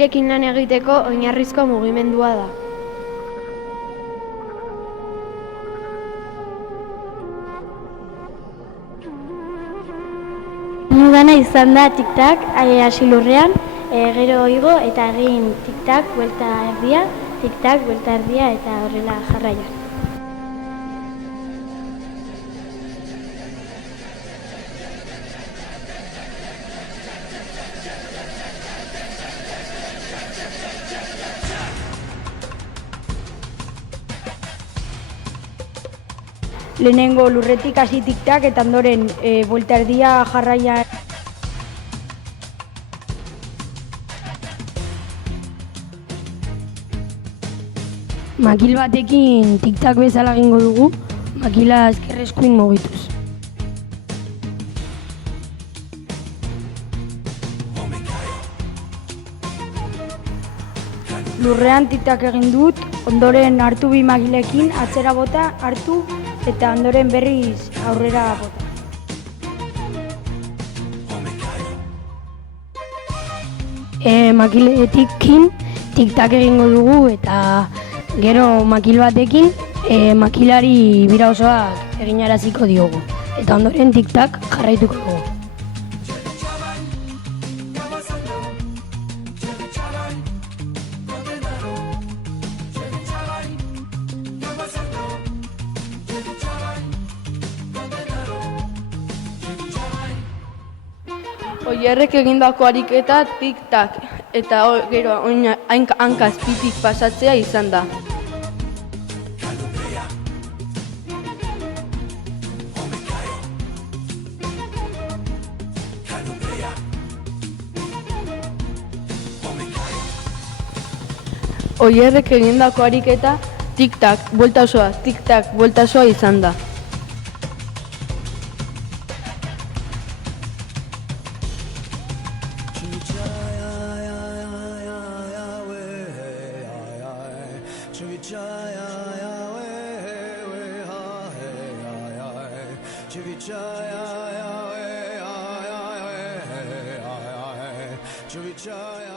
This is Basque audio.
Magilekin lan egiteko oinarrizko mugimendua da. Nudana izan da tik-tak hasi lurrean, gero igo eta egin tik-tak buelta erdia, tik-tak buelta erdia eta horrela jarraian. Lehenengo lurretik hasi tik-tak eta ondoren buelta erdia jarraian. Makil batekin tik-tak bezala egingo dugu, makila ezker eskuin mugituz. Lurrean tik-tak egin dut, ondoren hartu bi magilekin, atzera bota, hartu eta ondoren berriz aurrera bota. Makiletekin tik-tak egingo dugu eta gero makil batekin makilari bira osoak eginaraziko diogu. Eta ondoren tik-tak jarraituko dugu. Oierrek egindako ariketa tik-tak eta gero hanka azpitik pasatzea izan da. Oierrek egindako ariketa tik-tak buelta osoa, tik-tak buelta osoa izan da. Chivicaya